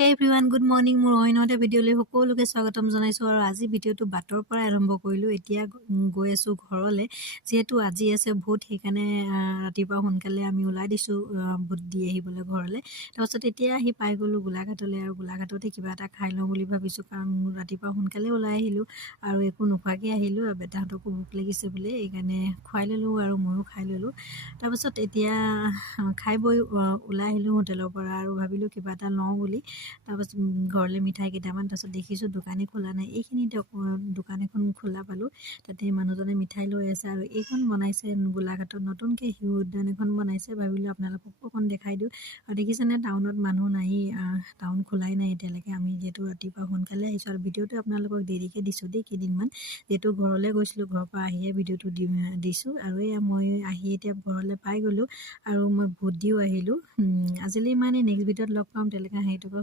Hey everyone, good morning. মোৰ অইনতে ভিডিঅ'লৈ সকলোকে স্বাগতম জনাইছোঁ আৰু আজি ভিডিঅ'টো বাটৰ পৰা আৰম্ভ কৰিলোঁ। এতিয়া গৈ আছোঁ ঘৰলৈ, যিহেতু আজি আছে ভোট, সেইকাৰণে ৰাতিপুৱা সোনকালে আমি ওলাই দিছোঁ ভোট দি আহিবলৈ ঘৰলৈ। তাৰপাছত এতিয়া আহি পাই গ'লোঁ গোলাঘাটলৈ, আৰু গোলাঘাটতে কিবা এটা খাই লওঁ বুলি ভাবিছোঁ, কাৰণ ৰাতিপুৱা সোনকালে ওলাই আহিলোঁ আৰু একো নোখোৱাকৈ আহিলোঁ। আৰু বেটাহঁতকো ভোক লাগিছে বুলি সেইকাৰণে খুৱাই ল'লোঁ আৰু ময়ো খাই ল'লোঁ। তাৰপাছত এতিয়া খাই বৈ ওলাই আহিলোঁ হোটেলৰ পৰা আৰু ভাবিলোঁ কিবা এটা লওঁ বুলি। তাৰপাছত ঘৰলৈ মিঠাই কেইটামান, তাৰপাছত দেখিছোঁ দোকানেই খোলা নাই। এইখিনিতে দোকান এখন খোলা পালোঁ, তাতে মানুহজনে মিঠাই লৈ আছে। আৰু এইখন বনাইছে গোলাঘাটত নতুনকৈ শিশু উদ্যান এখন বনাইছে, ভাবিলোঁ আপোনালোককো অকণ দেখাই দিওঁ। আৰু দেখিছেনে টাউনত মানুহ নায়েই, টাউন খোলাই নাই এতিয়ালৈকে। আমি যিহেতু ৰাতিপুৱা সোনকালে আহিছোঁ আৰু ভিডিঅ'টো আপোনালোকক দেৰিকৈ দিছোঁ দেই কেইদিনমান, যিহেতু ঘৰলৈ গৈছিলোঁ, ঘৰৰ পৰা আহিয়ে ভিডিঅ'টো দিছোঁ। আৰু এয়া মই আহি এতিয়া ঘৰলৈ পাই গ'লোঁ আৰু মই ভোট দিও আহিলোঁ। আজিলৈ ইমানেই, নেক্সট ভিডিঅ'ত লগ পাম। তেওঁলোকে সেইটোকে